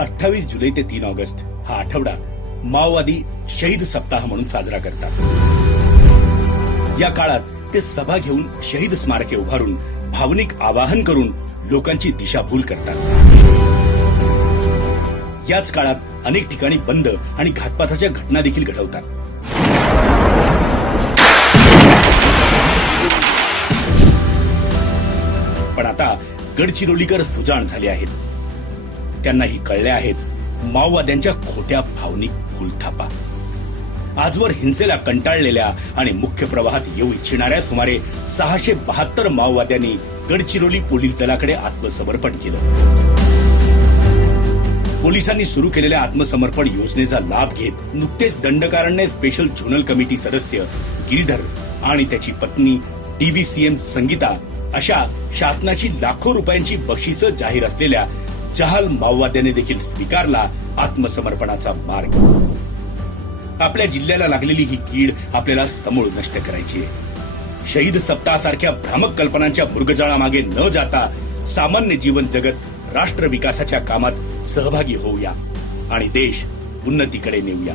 अठ्ठावीस जुलै ते तीन ऑगस्ट हा आठवडा माओवादी शहीद सप्ताह म्हणून साजरा करतात. या काळात ते सभा घेऊन शहीद स्मारके उभारून भावनिक आवाहन करून लोकांची दिशाभूल करतात. याच काळात अनेक ठिकाणी बंद आणि घातपाताच्या घटना देखील घडवतात. पण आता गडचिरोलीकर सुजाण झाले आहेत. त्यांनाही कळले आहेत. माओवाद्यांच्या खोट्या भावनिक भूलथापा आजवर हिंसेला कंटाळलेल्या आणि मुख्य प्रवाहात येऊ इच्छिणाऱ्या सुमारे सहाशे बहात्तर माओवाद्यांनी गडचिरोली पोलीस दलाकडे आत्मसमर्पण केलं. पोलिसांनी सुरू केलेल्या आत्मसमर्पण योजनेचा लाभ घेत नुकतेच दंडकारण्य स्पेशल झोनल कमिटी सदस्य गिरीधर आणि त्याची पत्नी डीव्हीसीएम संगीता अशा शासनाची लाखो रुपयांची बक्षिसं जाहीर असलेल्या जहाल माओवाद्याने देखील स्वीकारला आत्मसमर्पणाचा मार्ग. आपल्या जिल्ह्याला लागलेली ही कीड आपल्याला समूळ नष्ट करायची आहे. शहीद सप्ताहासारख्या भ्रामक कल्पनांच्या मृगजाळामागे न जाता सामान्य जीवन जगत राष्ट्र विकासाच्या कामात सहभागी होऊया आणि देश उन्नतीकडे नेऊया.